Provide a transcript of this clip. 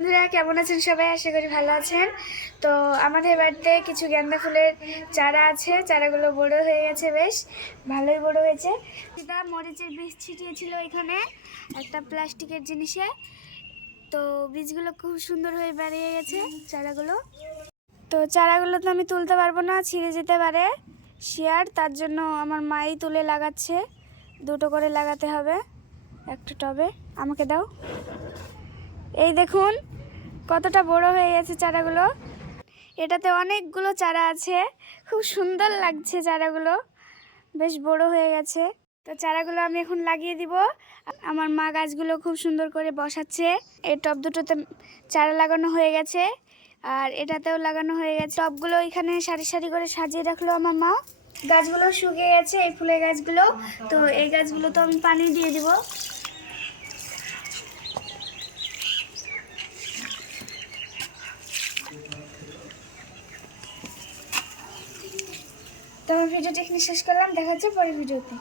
বন্ধুরা, কেমন আছেন সবাই? আশা করি ভালো আছেন। তো আমাদের বাড়িতে কিছু গেন্দা ফুলের চারা আছে। চারাগুলো বড় হয়ে গেছে বেশ। ভালোই বড় হয়েছে। সেটা মরিচের বীজ ছিটিয়েছিল এখানে একটা প্লাস্টিকের জিনিসে। তো বীজগুলো খুব সুন্দর হয়ে বেরিয়ে গেছে চারাগুলো। তো চারাগুলো তো আমি তুলতে পারব না, ছিঁড়ে যেতে পারে। শিয়ার, তার জন্য আমার মাই তুলে লাগাচ্ছে। দুটো করে লাগাতে হবে, একটা টবে। আমাকে দাও। এই দেখুন, কতটা বড় হয়ে গেছে চারাগুলো। এটাতে অনেকগুলো চারা আছে, খুব সুন্দর লাগছে চারাগুলো, বেশ বড় হয়ে গেছে। তো চারাগুলো আমি এখন লাগিয়ে দিব। আমার মা গাছগুলো খুব সুন্দর করে বসাচ্ছে। এই টব দুটোতে চারা লাগানো হয়ে গেছে, আর এটাতেও লাগানো হয়ে গেছে। টবগুলো এখানে সারি সারি করে সাজিয়ে রাখল আমার মা। গাছগুলো শুকিয়ে গেছে, এই ফুলের গাছগুলো। তো এই গাছগুলো তো আমি পানি দিয়ে দিব। তো আমার ভিডিওটি এখানে শেষ করলাম দেখা যাচ্ছে পরের ভিডিওতে।